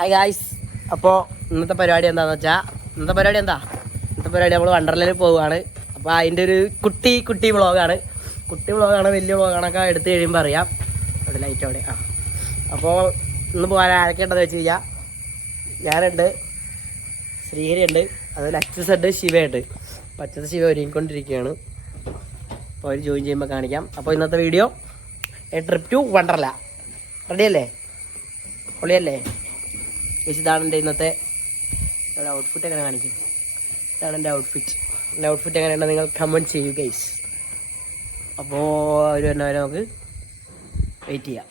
Hi guys. അപ്പോൾ ഇന്നത്തെ പരിപാടി എന്താണെന്ന് വെച്ചാൽ ഇന്നത്തെ പരിപാടി നമ്മൾ വണ്ടർലയിൽ പോവുകയാണ്. അപ്പോൾ അതിൻ്റെ ഒരു കുട്ടി വ്ളോഗാണ്. വലിയ വ്ളോഗാണൊക്കെ എടുത്ത് കഴിയുമ്പോൾ അറിയാം. അവിടെ ലൈറ്റ് അവിടെ അപ്പോൾ ഇന്ന് പോകാൻ ആരൊക്കെയുണ്ടെന്ന് വെച്ച് കഴിഞ്ഞാൽ ഞാനുണ്ട്, ശ്രീഹരി ഉണ്ട്, അതുപോലെ അച്ഛസ് ഉണ്ട്, ശിവയുണ്ട്. അപ്പോൾ അച്ഛസ് ശിവ ഒരുങ്ങിക്കൊണ്ടിരിക്കുകയാണ്. അപ്പോൾ അവർ ജോയിൻ ചെയ്യുമ്പോൾ കാണിക്കാം. അപ്പോൾ ഇന്നത്തെ video a trip to Wonderla. റെഡിയല്ലേ? പൊളിയല്ലേ? ഇതാണ് എൻ്റെ ഇന്നത്തെ ഔട്ട്ഫിറ്റ്. എങ്ങനെ കാണിക്കും? ഇതാണ് എൻ്റെ ഔട്ട്ഫിറ്റ്. എൻ്റെ ഔട്ട്ഫിറ്റ് എങ്ങനെയുണ്ട് നിങ്ങൾ കമൻറ്റ് ചെയ്യൂ ഗൈസ്. അപ്പോൾ അവർ വരുന്നവരെ നമുക്ക് വെയിറ്റ് ചെയ്യാം.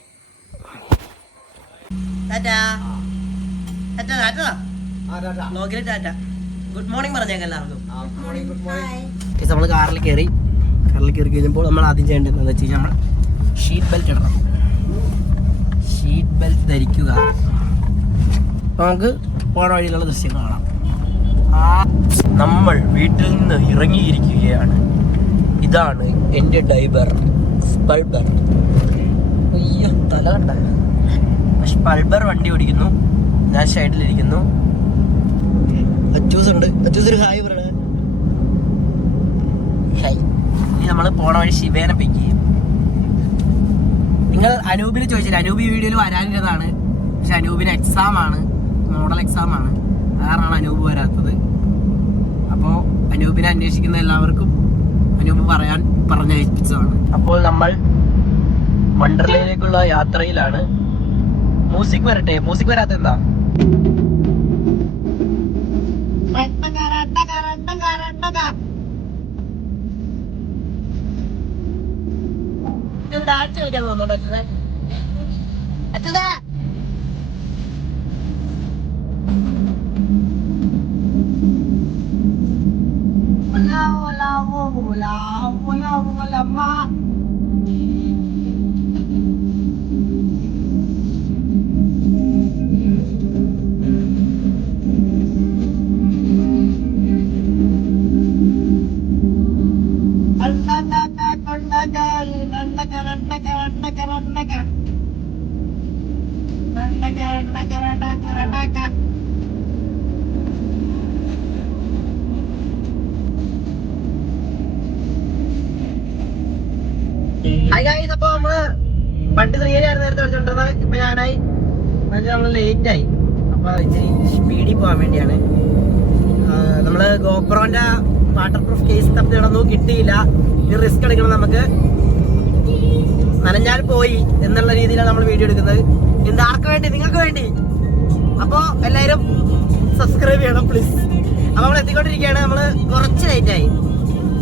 ഗുഡ് മോർണിംഗ് പറഞ്ഞേക്കാം എല്ലാവർക്കും. നമ്മൾ കാറിൽ കയറി കഴിഞ്ഞപ്പോൾ നമ്മൾ ആദ്യം ചെയ്യേണ്ടത് എന്താണെന്ന് വെച്ച് കഴിഞ്ഞാൽ നമ്മൾ ഷീറ്റ് ബെൽറ്റ് ഇടണം. ഷീറ്റ് ബെൽറ്റ് ധരിക്കുക. നമുക്ക് പോണ വഴിയിലുള്ള ദൃശ്യം കാണാം. നമ്മൾ വീട്ടിൽ നിന്ന് ഇറങ്ങിയിരിക്കുകയാണ്. ഇതാണ് എൻ്റെ ഡൈബർ സ്പൾബർ. അയ്യോ തല കണ്ട. സ്പൾബർ വണ്ടി ഓടിക്കുന്നു, ഞാൻ സൈഡിലിരിക്കുന്നു. അച്ചൂസ് ഉണ്ട്. അച്ചൂസ് ഒരു ഹായ് പറയണേ. ഹായ്. ഇനി നമ്മൾ പോണ വഴി ശിവേനെ പിക്ക് ചെയ്യും. നിങ്ങൾ അനൂപിനെ ചോദിച്ചില്ല. അനൂപ് ഈ വീഡിയോയിൽ വരാനിരുന്നതാണ്, പക്ഷെ അനൂപിന് എക്സാമാണ്, മോഡൽ എക്സാമാണ്. അതാറാണ് അനൂപ് വരാത്തത്. അപ്പോൾ അനൂപിനെ അന്വേഷിക്കുന്ന എല്ലാവർക്കും അനൂപ് പറഞ്ഞയച്ചതാണ്. അപ്പോൾ നമ്മൾ വണ്ടർലയിലേക്കുള്ള യാത്രയിലാണ്. മ്യൂസിക് വരട്ടെ. മ്യൂസിക് വരാത്ത എന്താ? ഡാൻസ് കളിക്കാൻ തോന്നുന്നുണ്ടോ അച്ഛനെ? അച്ഛനാ അപ്പൊ നമ്മള് പണ്ട് ശ്രീഹരിയായിരുന്നു നേരത്തെ വിളിച്ചോണ്ടിരുന്നത്. ഇപ്പൊ ഞാനായി. നമ്മള് ലേറ്റ് ആയി. അപ്പൊ ഇച്ചിരി സ്പീഡിൽ പോകാൻ വേണ്ടിയാണ്. നമ്മള് ഗോപ്രോന്റെ വാട്ടർ പ്രൂഫ് കേസ് തപ്പി നടന്നു, കിട്ടിയില്ല. ഇനി റിസ്ക് എടുക്കണം നമുക്ക്. നനഞ്ഞാൽ പോയി എന്നുള്ള രീതിയിലാണ് നമ്മൾ വീഡിയോ എടുക്കുന്നത്. എന്ത് ആർക്ക് വേണ്ടി? നിങ്ങൾക്ക് വേണ്ടി. അപ്പോൾ എല്ലാവരും സബ്സ്ക്രൈബ് ചെയ്യണം പ്ലീസ്. അപ്പോൾ നമ്മൾ എത്തിക്കൊണ്ടിരിക്കുകയാണ്. നമ്മൾ കുറച്ച് ലേറ്റായി,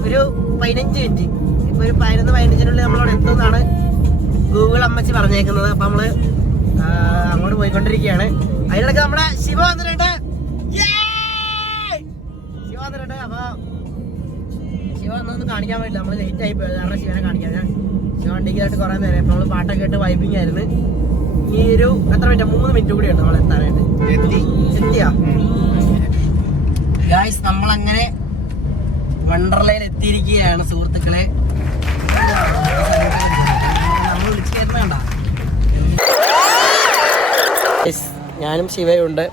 ഒരു 15 മിനിറ്റ്. ഇപ്പോൾ ഒരു 11-15 നമ്മളവിടെ എത്തുമെന്നാണ് ഗൂഗിൾ അമ്മച്ചി പറഞ്ഞേക്കുന്നത്. അപ്പം നമ്മൾ അങ്ങോട്ട് പോയിക്കൊണ്ടിരിക്കുകയാണ്. അതിനിടയ്ക്ക് നമ്മുടെ ശിവ വന്നിട്ടുണ്ട്. അപ്പോൾ ശിവ വന്നൊന്നും കാണിക്കാൻ പറ്റില്ല, നമ്മൾ ലേറ്റ് ആയി പോയത് കാരണം ശിവനെ കാണിക്കാൻ. ശിവ വണ്ടിക്കായിട്ട് കുറേ നേരം ഇപ്പോൾ നമ്മൾ പാട്ടൊക്കെ കേട്ട് വൈബിങ് ആയിരുന്നു. ഈ ഒരു എത്ര മിനിറ്റ്? 3 മിനിറ്റ് കൂടിയുണ്ട് നമ്മൾ എത്താനായിട്ട്. എത്തിയാ ഗായ്സ്? നമ്മളങ്ങനെ വണ്ടർലയിൽ എത്തിയിരിക്കുകയാണ് സുഹൃത്തുക്കളെ. നമ്മൾ വിളിച്ചു കയറുന്ന കണ്ട. ഞാനും ശിവയുണ്ട്.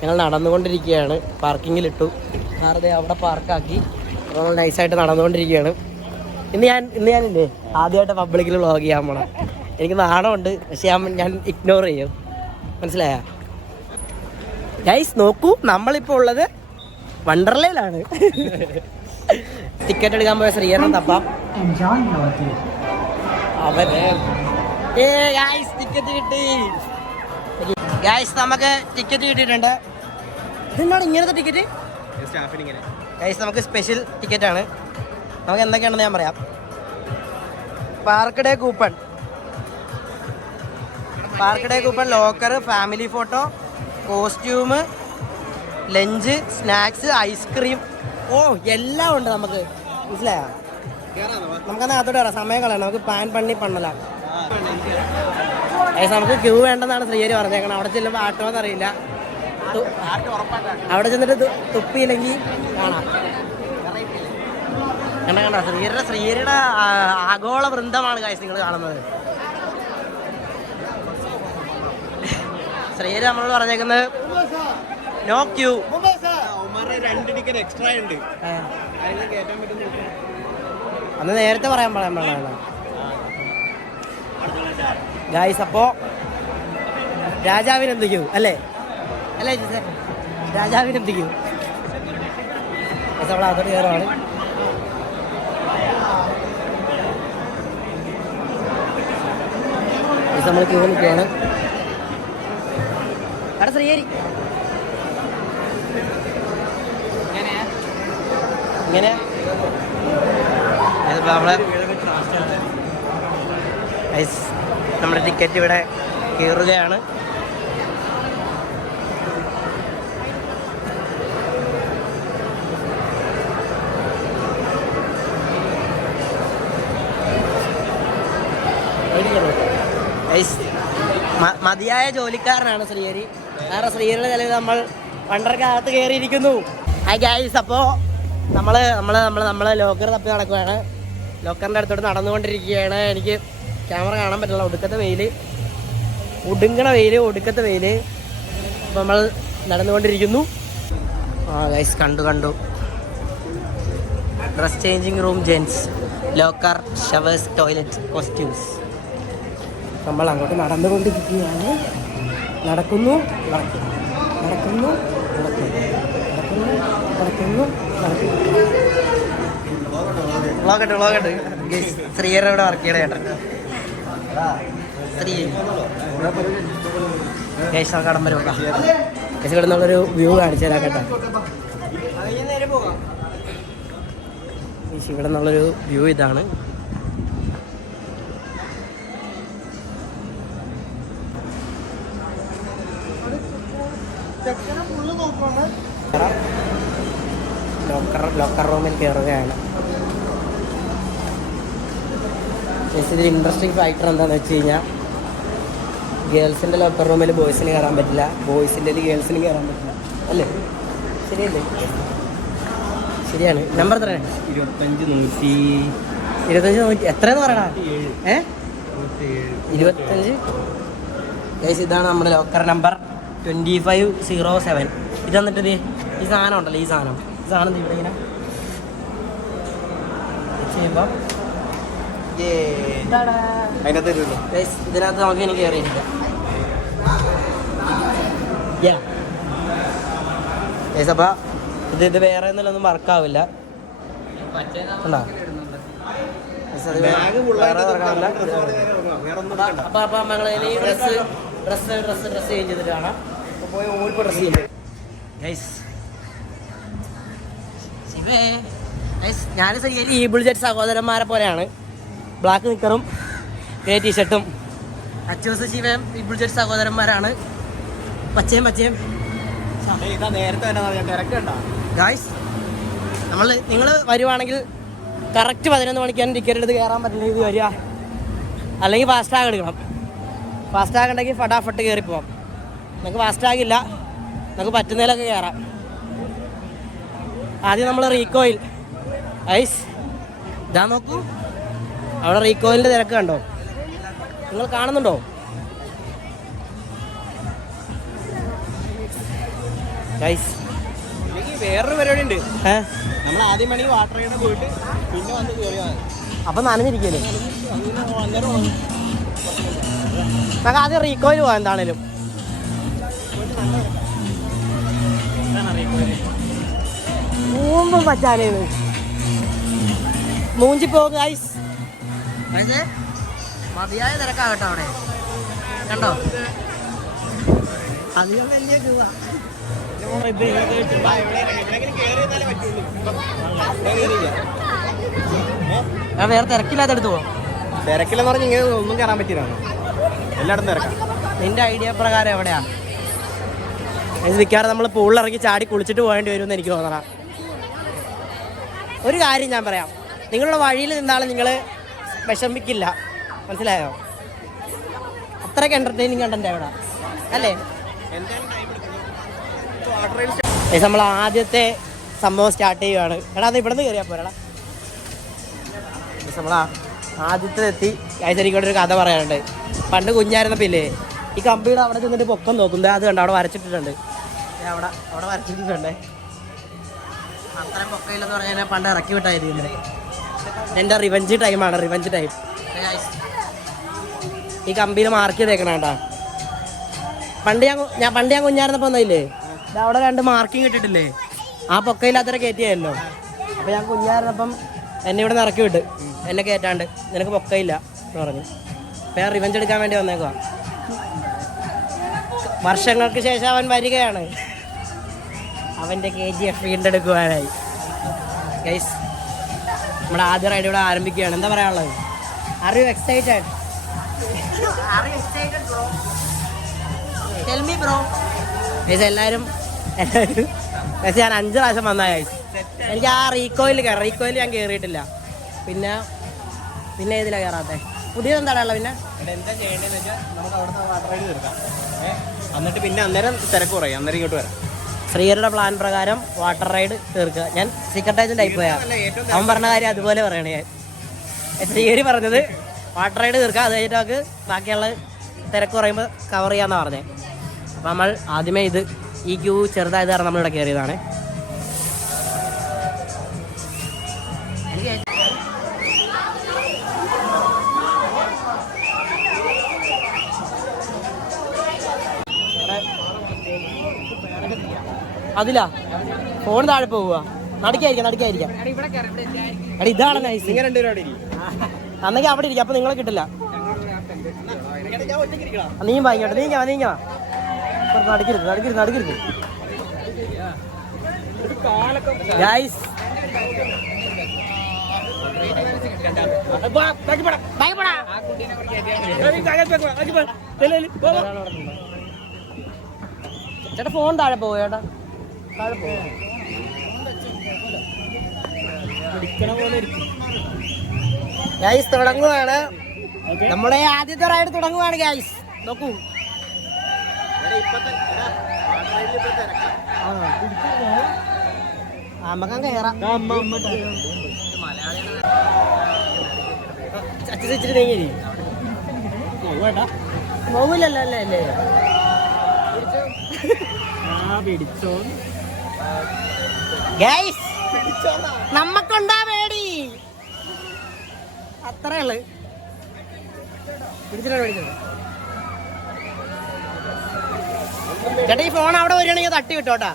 ഞങ്ങൾ നടന്നുകൊണ്ടിരിക്കുകയാണ്. പാർക്കിങ്ങിലിട്ടു. കാറതെ അവിടെ പാർക്കാക്കി. അപ്പോൾ നമ്മൾ നൈസായിട്ട് നടന്നുകൊണ്ടിരിക്കുകയാണ്. ഇന്ന് ഞാനില്ലേ ആദ്യമായിട്ട് പബ്ലിക്കിൽ വ്ളോഗ് ചെയ്യാൻ പോണം. എനിക്ക് നാണമുണ്ട്, പക്ഷെ ഞാൻ ഇഗ്നോർ ചെയ്യും. മനസ്സിലായ ഗൈസ്? നോക്കൂ, നമ്മളിപ്പോൾ ഉള്ളത് വണ്ടർലയിലാണ്. ടിക്കറ്റ് എടുക്കാൻ പോയ ശ്രീഹരൻ തപ്പാം. ടിക്കറ്റ് കിട്ടി ഗൈസ്. നമുക്ക് ടിക്കറ്റ് കിട്ടിയിട്ടുണ്ട്. ഇതെന്താണ് ഇങ്ങനത്തെ ടിക്കറ്റ്? ഗൈസ് നമുക്ക് സ്പെഷ്യൽ ടിക്കറ്റ് ആണ്. നമുക്ക് എന്തൊക്കെയാണെന്ന് ഞാൻ പറയാം. Park day coupon, locker, family photo, costume, lunch, snacks, ice cream. Oh എല്ലാം ഉണ്ട് നമുക്ക്. മനസ്സിലായോ? നമുക്കന്ന് അതോടെ വരാം. സമയം കളയണം. നമുക്ക് പണ്ണല. നമുക്ക് ക്യൂ വേണ്ടെന്നാണ് ശ്രീഹരി പറഞ്ഞേക്കണം. അവിടെ ചെല്ലുമ്പോൾ ആട്ടോന്ന് അറിയില്ല. അവിടെ ചെന്നിട്ട് തുപ്പിയില്ലെങ്കിൽ കാണാം. കണ്ട ശ്രീഹരിയുടെ ആഗോള വൃന്ദമാണ് ഗൈസ് നിങ്ങൾ കാണുന്നത്. ശ്രീഹരി നമ്മളോട് പറഞ്ഞേക്കുന്നത് നോ ക്യൂ. 2 ടിക്കറ്റ് എക്സ്ട്രാ ഉണ്ട്. അന്ന് നേരത്തെ പറയാൻ പാടില്ല ഗായ്സ്. അപ്പോൾ രാജാവിന് എന്തിക്കൂ അല്ലേ അല്ലേ ചേച്ചി? രാജാവിന് എന്തിക്കൂ നമ്മൾ അതോട് കയറുവാണ്. നമ്മൾ ക്യൂ നിൽക്കുകയാണ്. അവിടെ ശ്രീഹരി ഇങ്ങനെ നമ്മുടെ ടിക്കറ്റ് ഇവിടെ കയറുകയാണ്. മതിയായ ജോലിക്കാരനാണ് ശ്രീഹരി. കാരണം ശ്രീഹരിയുടെ ചിലവ് നമ്മൾ വണ്ടർക്കകത്ത് കയറിയിരിക്കുന്നു. Hi guys. അപ്പോൾ നമ്മൾ ലോക്കർ തപ്പി നടക്കുകയാണ്. ലോക്കറിൻ്റെ അടുത്തോട്ട് നടന്നുകൊണ്ടിരിക്കുകയാണ്. എനിക്ക് ക്യാമറ കാണാൻ പറ്റില്ല. ഒടുക്കത്തെ വെയിൽ. അപ്പോൾ നമ്മൾ നടന്നുകൊണ്ടിരിക്കുന്നു. ഗൈസ് കണ്ടു. Dress changing room, gents locker, showers, toilet, costumes. നമ്മൾ അങ്ങോട്ട് നടന്നുകൊണ്ടിരിക്കുകയാണ്. നടക്കുന്നു. വ്ളോഗട്ട് ശ്രീഹരി ഇവിടെ വർക്ക് ചെയ്യണ ചേട്ടൻ. കേശവ കടമ്പര കേശ് ഇവിടെ നിന്നുള്ളൊരു വ്യൂ കാണിച്ചു തരാം കേട്ടോ. ഇവിടെ നിന്നുള്ളൊരു വ്യൂ ഇതാണ്. ലോക്കർ റൂമിൽ കയറുകയാണ്. ഇതിൽ ഇൻട്രസ്റ്റിംഗ് ഫാക്ടർ എന്താണെന്ന് വെച്ച് കഴിഞ്ഞാൽ ഗേൾസിൻ്റെ ലോക്കർ റൂമിൽ ബോയ്സിന് കയറാൻ പറ്റില്ല, ബോയ്സിൻ്റെ ഗേൾസിന് കയറാൻ പറ്റില്ല അല്ലേ? ശരിയല്ലേ? ശരിയാണ്. നമ്പർ എത്രയാണ്? 25 എത്രയെന്ന് പറയണ? 25. ഇതാണ് നമ്മുടെ ലോക്കർ നമ്പർ 2507. ഇത് വന്നിട്ട് ഈ സാധനം ഉണ്ടല്ലോ, ഈ സാധനം ഇവിടെ ഇങ്ങനെ ചെയ്യുമ്പോൾ ഇതിനകത്ത് നമുക്ക് ഇനി കയറിയിട്ടില്ല. അപ്പോൾ ഇത് വേറെ ഒന്നും വർക്കാവില്ല. അപ്പൊ ഞങ്ങൾ ഡ്രസ് ചേഞ്ച് ചെയ്തിട്ട് കാണാം. പോയി ഓൽപ്പ് ഡ്രസ് ചെയ്യുന്നത് ഞാൻ ശരിയായി ഈബിൾ ജെറ്റ് സഹോദരന്മാരെ പോലെയാണ്. ബ്ലാക്ക് നിക്കറും ഗ്രേ ടീഷർട്ടും. അച്ചൂസ് ശിവയും ഈബിൾ ജെറ്റ് സഹോദരന്മാരാണ്. പച്ചയും ഗായ്സ്. നിങ്ങൾ വരുവാണെങ്കിൽ കറക്റ്റ് 11 മണിക്കാണ് ടിക്കറ്റ് എടുത്ത് കയറാൻ പറ്റുന്ന രീതി വരിക. അല്ലെങ്കിൽ ഫാസ്റ്റാഗ് എടുക്കണം. ഫാസ്റ്റാഗ് ഉണ്ടെങ്കിൽ ഫടാഫട്ട് കയറിപ്പോവാം. നമുക്ക് ഫാസ്റ്റാഗില്ല, നമുക്ക് പറ്റുന്നതിലൊക്കെ കയറാം. ആദ്യം നമ്മൾ റീകോയിൽ ഇതാ നോക്കൂ. അവിടെ റീകോയിലിൻ്റെ തിരക്ക് കണ്ടോ? നിങ്ങൾ കാണുന്നുണ്ടോ? വേറൊരു പരിപാടി ഉണ്ട്. നമ്മൾ ആദ്യം വേണമെങ്കിൽ വാട്ടർ റൈഡ് പോയിട്ട് പിന്നെ വന്ന് കയറിയാൽ അപ്പൊ നനഞ്ഞിരിക്കല്ലേ? നമുക്ക് ആദ്യം റീകോയിൽ പോവാം. എന്താണേലും മൂമ്പും പറ്റാനേന്ന് മൂഞ്ചി പോകും ഗൈസ്. മതിയായ തിരക്കാകട്ടോ അവിടെ കണ്ടോ? അധികം വലിയ ക്യൂവാ. വേറെ തിരക്കില്ലാത്ത എടുത്തു പോവാം. തിരക്കില്ലെന്ന് പറഞ്ഞാൽ ഇങ്ങനെ ഒന്നും കയറാൻ പറ്റിയതാണ്. എല്ലായിടത്തും തിരക്കാം. നിന്റെ ഐഡിയ പ്രകാരം എവിടെയാ മിക്കവാറും നമ്മൾ പൂളിലിറങ്ങി ചാടി കുളിച്ചിട്ട് പോകേണ്ടി വരുമെന്ന് എനിക്ക് തോന്നണം. ഒരു കാര്യം ഞാൻ പറയാം, നിങ്ങളുടെ വഴിയിൽ നിന്നാലും നിങ്ങൾ വിഷമിക്കില്ല, മനസ്സിലായോ? അത്രയ്ക്ക് എൻ്റർടൈനിങ് കണ്ടന്റ് അവിടെ അല്ലേ? നമ്മൾ ആദ്യത്തെ സംഭവം സ്റ്റാർട്ട് ചെയ്യുകയാണ്. എടാ അത് ഇവിടെ നിന്ന് കയറിയാൽ പോരാടാ. നമ്മൾ ആദ്യത്തെ എത്തി. എനിക്കൊരു കഥ പറയാനുണ്ട്. പണ്ട് കുഞ്ഞായിരുന്നപ്പില്ലേ ഈ കമ്പിയുടെ അവിടെ ചെന്നിട്ട് പൊക്കം നോക്കുന്നത് അത് കണ്ടോ അവിടെ വരച്ചിട്ടിട്ടുണ്ട്. അവിടെ അവിടെ വരച്ചിട്ടുണ്ടേ. അത്രയും പൊക്കയില്ലെന്ന് പറഞ്ഞാൽ പണ്ട് ഇറക്കി വിട്ടായിരുന്നു. എൻ്റെ റിവഞ്ച് ടൈമാണ്, റിവഞ്ച് ടൈം. ഈ കമ്പിയിൽ മാർക്ക് ചെയ്തേക്കണം കേട്ടോ. പണ്ട് ഞാൻ കുഞ്ഞായിരുന്നപ്പോൾ ഒന്നുമില്ലേ, അവിടെ 2 മാർക്കിങ് ഇട്ടിട്ടില്ലേ, ആ പൊക്കയില്ലാത്തവരെ കയറ്റിയല്ലോ. അപ്പോൾ ഞാൻ കുഞ്ഞായിരുന്നപ്പം എന്നെ ഇവിടെ നിന്ന് ഇറക്കി വിട്ട്, എന്നെ കയറ്റാണ്ട് നിനക്ക് പൊക്കയില്ല എന്ന് പറഞ്ഞു. അപ്പോൾ ഞാൻ റിവഞ്ച് എടുക്കാൻ വേണ്ടി വന്നേക്കുവാ. വർഷങ്ങൾക്ക് ശേഷം അവൻ വരികയാണ്, അവൻ്റെ KGF വീണ്ടെടുക്കുവാനായി. ഗൈസ്, നമ്മുടെ ആദ്യ റൈഡ് ഇവിടെ ആരംഭിക്കുകയാണ്. എന്താ പറയാനുള്ളത്? Are you excited? Tell me bro. Guys എല്ലാവരും പക്ഷേ ഞാൻ 5 പ്രാവശ്യം വന്ന ഗൈസ്. എനിക്ക് ആ റീകോയിൽ ഞാൻ കയറിയിട്ടില്ല. പിന്നെ ഏതിലാണ് കയറാത്തേ? പുതിയതെന്താണുള്ളത്? പിന്നെ എന്താ ചെയ്യേണ്ടതെന്ന് വെച്ചാൽ നമുക്ക് അവിടുത്തെ വാട്ടർ റൈഡ് തീർക്കാം. എന്നിട്ട് പിന്നെ അന്നേരം തിരക്ക് കുറയും, അന്നേരം ഇങ്ങോട്ട് വരാം. ശ്രീയുടെ പ്ലാൻ പ്രകാരം വാട്ടർ റൈഡ് തീർക്കുക. ഞാൻ സീക്രട്ട് ഏജന്റ് ടൈപ്പ് പോയാ, അവൻ പറഞ്ഞ കാര്യം അതുപോലെ പറയണേ. ഞാൻ ശ്രീഹരി പറഞ്ഞത് വാട്ടർ റൈഡ് തീർക്കുക, അത് കഴിഞ്ഞിട്ട് നമുക്ക് ബാക്കിയുള്ള തിരക്ക് കുറയുമ്പോൾ കവർ ചെയ്യാമെന്നാണ് പറഞ്ഞത്. അപ്പം നമ്മൾ ആദ്യമേ ഈ ക്യൂ ചെറുതായത് കാരണം നമ്മളിവിടെ കയറിയതാണ്. അതിലാ ഫോൺ താഴെ പോവുക. നടുക്കായിരിക്കാം. എടാ ഇതാണ് നൈസ്. അന്നെങ്കിൽ അവിടെ ഇരിക്കും, അപ്പൊ നിങ്ങളെ കിട്ടില്ല. നീയും വാങ്ങിക്കോട്ടെ, നീങ്ങ നടുക്കരുത്. ഗൈസ് ചേട്ടാ ഫോൺ താഴെ പോവോ? ചേട്ടാ താഴെ പോവോ? ഗൈസ് തുടങ്ങുവാണ്, നമ്മുടെ ആദ്യത്തെ റൈഡ് തുടങ്ങുവാണ് ഗൈസ്. നോക്കൂ, നമുക്ക് കയറാം. ഇച്ചിരി നീങ്ങി പോകില്ലല്ലോ അല്ലേ? ഗൈസ് നമ്മക്കുണ്ടാ പേടി, അത്രേ ഉള്ളു. പിടിച്ചിട്ടോ ചേട്ടാ. ഈ ഫോൺ അവിടെ വരികയാണെങ്കിൽ തട്ടി വിട്ടോട്ടാ.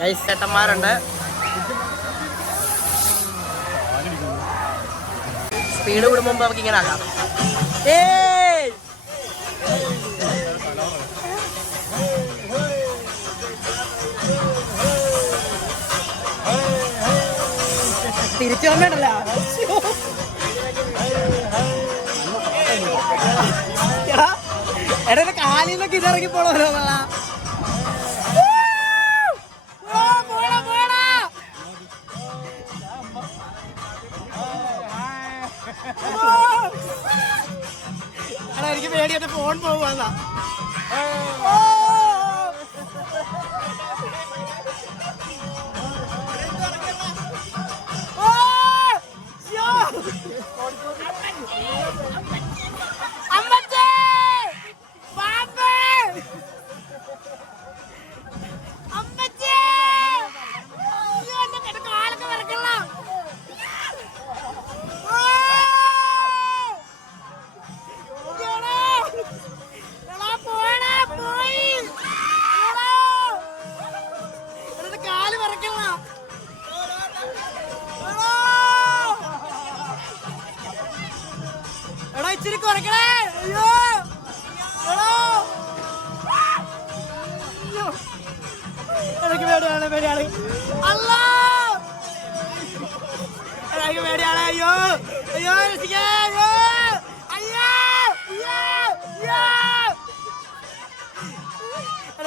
ഗൈസ് ചേട്ടന്മാരുണ്ട്, സ്പീഡ് വിടുമ്പോ നമുക്ക് ഇങ്ങനെ ആക്കാം. തിരിച്ചു വന്നിട്ടല്ല എടാ കാലിൽ നിന്നൊക്കെ ഇതിറങ്ങി പോണല്ലോ. എനിക്ക് പേടി, എന്റെ ഫോൺ പോവാന്നാ. ഇച്ചിരി കുറയ്ക്കണേ. അയ്യോ എനിക്ക് പേടിയാണ്. അല്ല എനിക്ക് പേടിയാണ്. അയ്യോ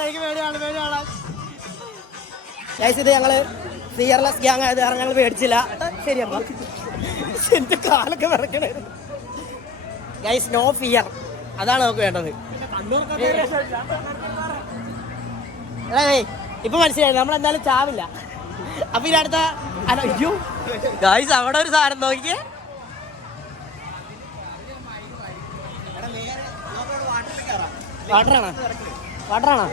എനിക്ക് പേടിയാണ്. ഇത് ഞങ്ങള് ഫിയർലെസ് ഗ്യാങ് ആയത് കാരണം ഞങ്ങൾ പേടിച്ചില്ല. ശരിയപ്പ എന്റെ കാലൊക്കെ വിറക്കണായിരുന്നു. ഗൈസ് നോ ഫിയർ, അതാണ് നമുക്ക് വേണ്ടത്. ഇപ്പൊ മനസ്സിലായി നമ്മളെന്തായാലും ചാവില്ല. അപ്പൊ ഇനി അടുത്ത അയ്യോ ഗൈസ് അവിടെ ഒരു സാധനം നോക്കിയേ. വാട്ടറാണോ വാട്ടറാണോ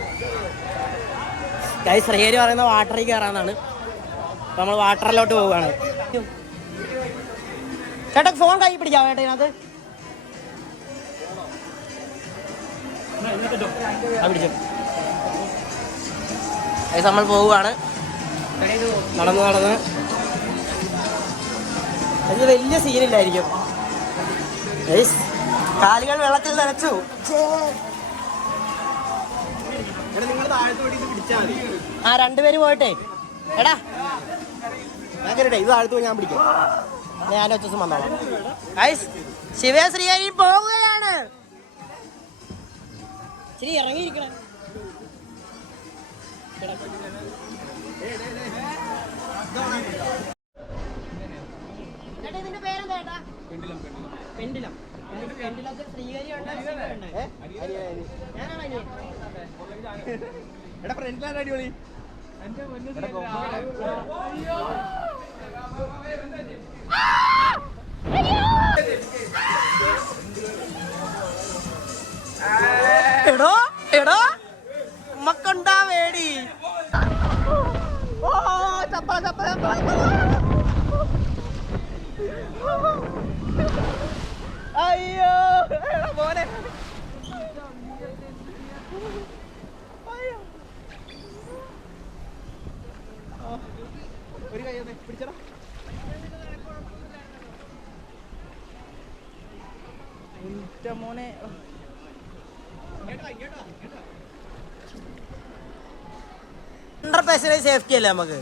ഗൈസ് ശ്രീഹരി പറയുന്ന വാട്ടറിൽ കയറാന്നാണ്. അപ്പം നമ്മൾ വാട്ടറിലോട്ട് പോവുകയാണ്. ചേട്ടാ ഫോൺ കൈ പിടിക്കാം ചേട്ടാ ഇതിനകത്ത് പിടിച്ചു. ഗൈസ് നമ്മൾ പോവുകയാണ്. നടന്ന് ഇത് വലിയ സീനില്ലായിരിക്കും. ഗൈസ് കാലുകൾ വെള്ളത്തിൽ നനച്ചു. ആ രണ്ടുപേര് പോയിട്ടെ എടാ ഞാൻ കയറിട്ടെ ഇത് താഴത്ത് പോയി ഞാൻ പിടിക്കാം. ഞാൻ ഒച്ച ദിവസം വന്നോളാം. ഗൈസ് ശിവശ്രീഹരി പോവുകയാണ്. ശരി ഇറങ്ങിയിരിക്കണേ. ഇതിന്റെ പേരെന്താ ചേട്ടാ? പെൻഡിലം. പെൻഡിലത്തിൽ ശ്രീഹരി ഉണ്ട്. ഞാനാണ് അനിയൻ. എടാ ഫ്രണ്ടിലാണ് അടിപൊളി. എടോ എടോ മക്കൊണ്ടാ വേടി. ഓ ചപ്പ ചപ്പ ചപ്പ. അയ്യോ മോനെ ഒരു കൈ പിടിച്ചടാ. മോനെ 100% സേഫ്റ്റി അല്ലേ നമുക്ക്?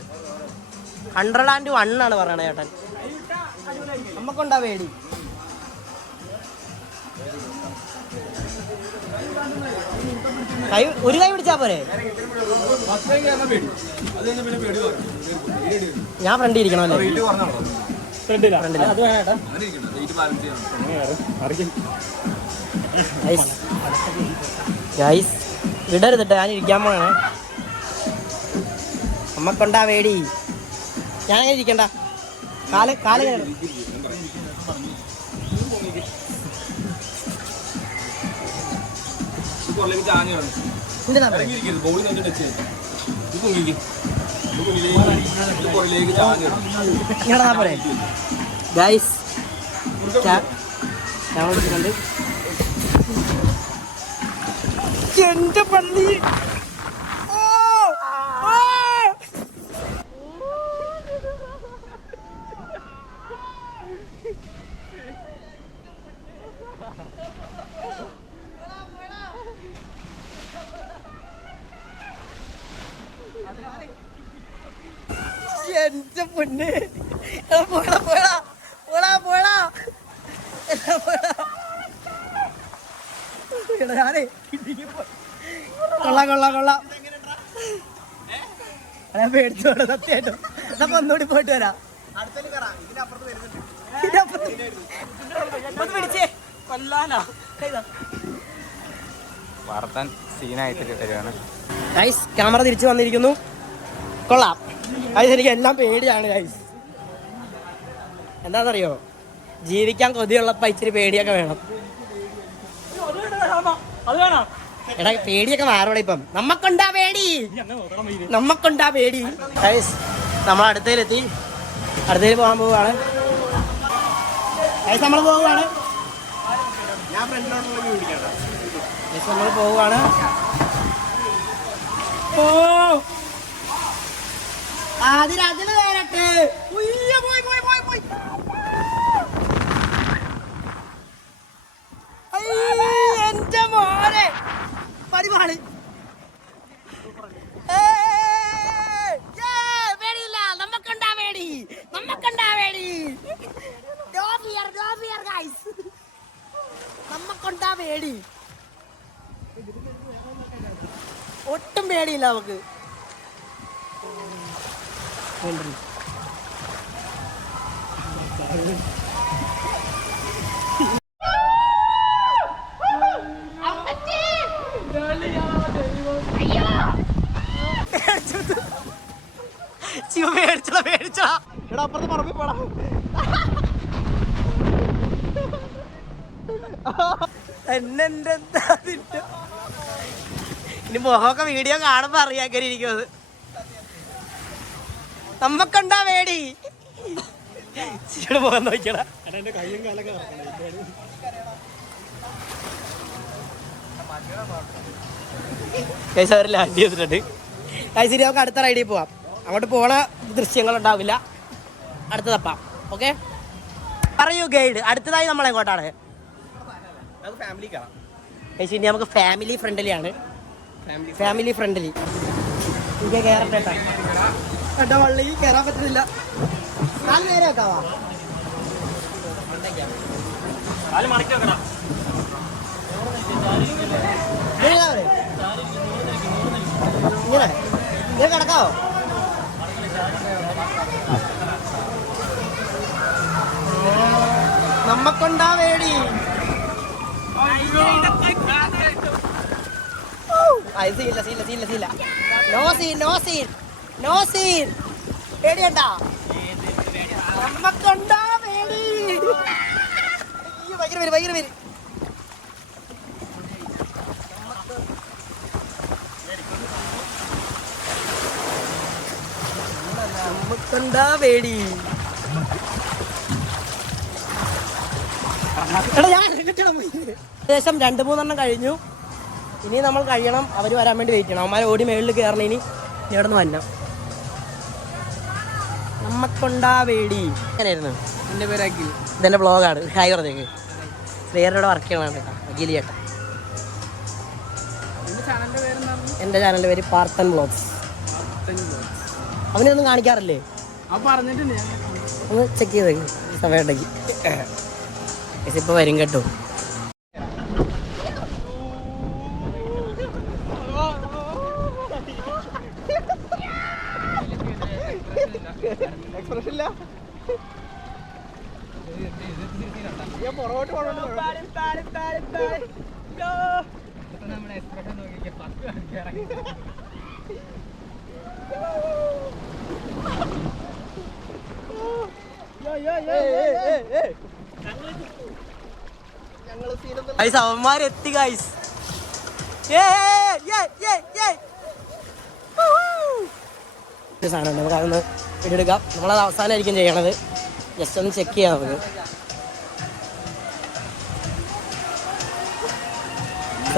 101 ആണ് പറയണേ ചേട്ടൻ. നമുക്കുണ്ടാ പേടി. ഒരു കൈ പിടിച്ചാ പോരെ? ഞാൻ ഫ്രണ്ട് ഇരിക്കണമല്ലേ? ഗൈസ് വിടരുതിട്ട് ഞാൻ ഇരിക്കാൻ പോണേ. നമ്മക്കൊണ്ടാ പേടി. ഞാനങ്ങനെ ഇരിക്കണ്ട. കാല് കാല് പോലെ ഗൈസ് എന്റെ പള്ളി. എന്റെ പൊന്നെ പോടാ പോടാ പോടാ പോടാ ഞാനേ കൊള്ളാം കൊള്ളാം കൊള്ളാം. ഞാൻ പേടിച്ചോളൂ സത്യമായിട്ടും. അപ്പൊ ഒന്നുകൂടി പോയിട്ട് വരാം. പിടിച്ചേ കൊല്ലാനാ വാർത്താൻ സീനായിട്ട് തരുവാണ്. ഗൈസ് ക്യാമറ തിരിച്ചു വന്നിരിക്കുന്നു. കൊള്ളാം ഗൈസ്. എനിക്ക് എല്ലാം പേടിയാണ് ഗൈസ്. എന്താണെന്നറിയോ? ജീവിക്കാൻ കൊതിയുള്ളപ്പോൾ ഇച്ചിരി പേടിയൊക്കെ വേണം. എടാ പേടിയൊക്കെ മാറൂടെ ഇപ്പം. നമ്മക്കൊണ്ടാ പേടി. നമ്മക്കൊണ്ടാ പേടി. ഗൈസ് നമ്മൾ അടുത്തതിലെത്തി. അടുത്തതിൽ പോകാൻ പോവുകയാണ്. ഗൈസ് നമ്മൾ പോവുകയാണ്. ഞാൻ ഫ്രണ്ടിലോട്ടുള്ള വ്യൂ പിടിക്കാം. ഗൈസ് നമ്മൾ പോവുകയാണ്. ഓ അതിന് നേരട്ടെ. എന്റെ മോനെ പരിപാടി പേടിയില്ല. നമ്മക്കുണ്ടാ പേടി. നമ്മക്കുണ്ടാ പേടി. നമ്മക്കുണ്ടാ പേടി. ഒട്ടും പേടിയില്ല നമുക്ക്. പേടിച്ചടാ. എടാ അപ്പുറത്ത് പറമ്പിൽ പോടാ. എന്നെ ഇനി മുഖമൊക്കെ വീഡിയോ കാണുമ്പോ അറിയാൻ ഇരിക്കുന്നത്. നമ്മക്കുണ്ടാ വേടി പോകാൻ നോക്കിയടാ. കയ്യും കാലൊക്കെ ലാൻഡ് ചെയ്തിട്ടുണ്ട്. ശരി, നമുക്ക് അടുത്ത റൈഡിൽ പോവാം. അങ്ങോട്ട് പോണ ദൃശ്യങ്ങൾ ഉണ്ടാവില്ല, അടുത്ത തപ്പാം. ഓക്കെ, പറയൂ ഗൈഡ്. അടുത്തതായി നമ്മൾ എങ്ങോട്ടാണ്? ഇനി നമുക്ക് ഫാമിലി ഫ്രണ്ട്ലി ആണ്. Family friendly. എനിക്ക് കയറട്ടെ, വള്ളി കയറാൻ പറ്റുന്നില്ല. കാല് നേരെ വെക്കാവാ. ഇങ്ങനെ ഇങ്ങനെ കിടക്കാവോ? നമ്മക്കൊണ്ടാ വേടി. പേടിയണ്ടാ? നമ്മക്കൊണ്ടാ വേടി. ഭയങ്കര പേര്, ഭയങ്കര പേര്. നമ്മക്കൊണ്ടാ വേടി. ഏകദേശം 2-3 കഴിഞ്ഞു. ഇനി നമ്മൾ കഴിയണം. അവർ വരാൻ വേണ്ടി വെയിറ്റ് ചെയ്യണം. അവന്മാർ ഓടി മേളിൽ കയറണം. ഇനി ഇവിടെ നിന്ന് വരണം. നമ്മക്കൊണ്ടാ വേടി. എങ്ങനെയായിരുന്നു? എൻ്റെ പേര് അഖിൽ. ഇതെൻ്റെ ബ്ലോഗാണ്. ഹായ് പറഞ്ഞേക്ക്. ശ്രീയരുടെ വർക്ക് ചെയ്യണം കേട്ടോ, അഖിലി ചേട്ടാ. എൻ്റെ ചാനലിൻ്റെ പേര് പാർത്തൻ വ്ളോഗ്സ്. അവനൊന്നും കാണിക്കാറില്ലേ? ഒന്ന് ചെക്ക് ചെയ്തേക്ക് സമയമുണ്ടെങ്കിൽ. ഇപ്പോൾ വരും കേട്ടോ. എക്സ്പ്രഷൻ ഇല്ല. അവന്മാരെത്തി ഗൈസ്. സാധനം നമുക്ക് അതൊന്ന് എടുക്കാം. നമ്മളത് അവസാനമായിരിക്കും ചെയ്യണത്. ജസ്റ്റ് ഒന്ന് ചെക്ക് ചെയ്യാം നമുക്ക്.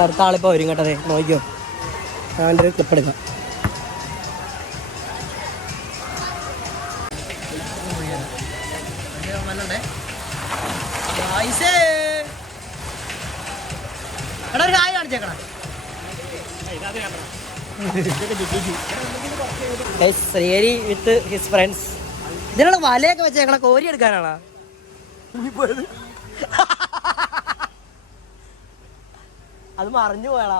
അടുത്ത ആളിപ്പോൾ വരും കേട്ടതേ, നോക്കിയോ. ഞാൻ ഒരു ക്ലിപ്പ് എടുക്കാം. എടാ ഒരു കായ് കാണിച്ചേക്കണം. Sreehari with his friends. ഇതിനുള്ള വലയൊക്കെ വെച്ചേക്കണ കോരി എടുക്കാനാണോ? അത് മറിഞ്ഞു പോയാളാ.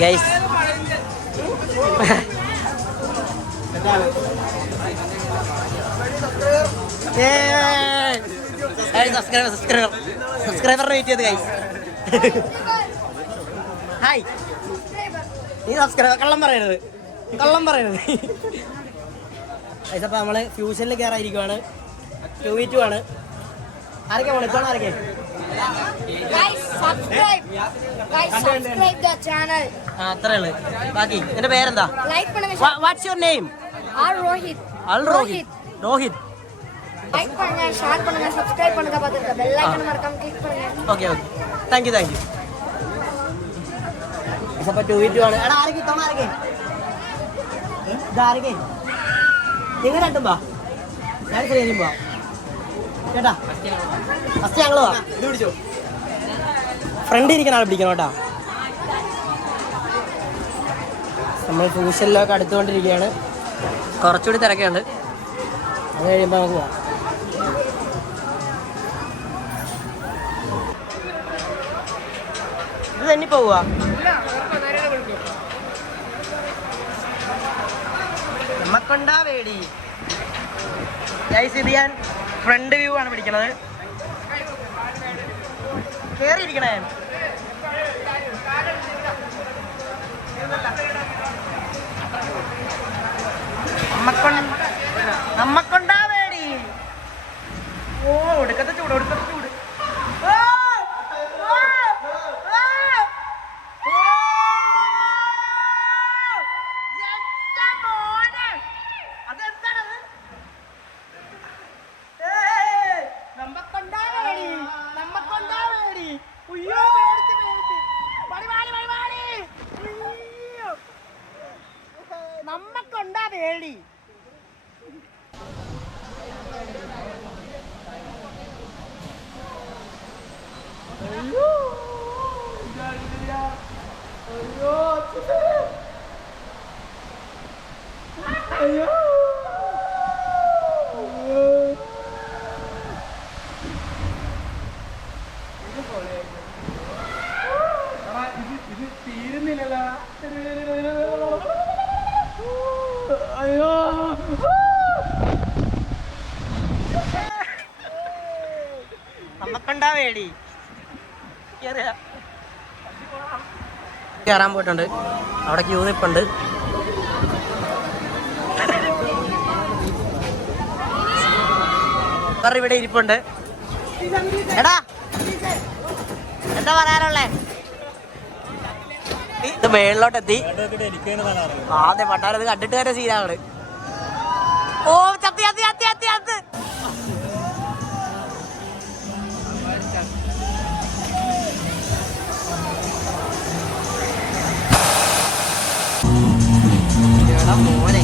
ഗൈസ് സബ്സ്ക്രൈബറിനെ വെയിറ്റ് ചെയ്ത് ഗൈസ്. ഹായ്, നീ സബ്സ്ക്രൈബർ കള്ളം പറയരുത്, കള്ളം പറയരുത്. ഗൈസ്, അപ്പോൾ നമ്മൾ ഫ്യൂഷനിൽ കയറാതിരിക്കുവാണ്. 2v2 ആണ്. ആരൊക്കെ പോകണം? ഇപ്പോൾ ആരൊക്കെ? അത്രേ ഉള്ളു. ബാക്കി എന്റെ പേരെന്താ? What's your name? Rohit. Like பண்ணுங்க, ஷேர் பண்ணுங்க, சப்ஸ்கிரைப் பண்ணுங்க, பாத்துங்க பெல் ஐகான் மறக்காம கிளிக் பண்ணுங்க. Okay thank you. അപ്പോൾ 2v2 ആണ്. എടാ ആരൊക്കെ തവണ ആരൊക്കെ? ഇതാരൊക്കെ? നിങ്ങൾ രണ്ടും വാ, ഞാൻ ശരിയും പോവാം കേട്ടാ. ഫസ്റ്റ് ഞങ്ങൾ വാ. ഇത് പിടിച്ചോ. ഫ്രണ്ട് ഇരിക്കുന്ന ആൾ പിടിക്കണം കേട്ടോ. നമ്മൾ ഫ്യൂഷനിലൊക്കെ അടുത്തുകൊണ്ടിരിക്കുകയാണ്. കുറച്ചുകൂടി തിരക്കുണ്ട്. അത് കഴിയുമ്പോൾ നമുക്ക് പോവാം. ഇത് തന്നെ പോവാ. നമ്മക്കൊണ്ടാ വേടി. ഇത് ഞാൻ ഫ്രണ്ട് വ്യൂ ആണ് പിടിക്കണത്. കേറിയിരിക്കണേ. നമ്മക്കൊണ്ടാ വേടി. ഓ ഒടുക്കത്തെ ചൂട് ഒടുക്കത്തെ ചൂട് നമ്മക്കൊണ്ടാ പേടി ഇത് തീരുന്നില്ലല്ലോ. അയ്യോ നമ്മക്കുണ്ടാ പേടി കയറാൻ പോയിട്ടുണ്ട്. അവിടെ ക്യൂ നിപ്പുണ്ട്. ഇവിടെ ഇരിപ്പുണ്ട്. എടാ എന്താ പറയാനുള്ളേ? ഇത് മേളിലോട്ടെത്തി. ആദ്യം പട്ടാരത് കണ്ടിട്ട് തന്നെ സീനാണ്. ഓ ചത്തി ചത്തി ചത്തി ചത്തി ചത്ത്. മോനെ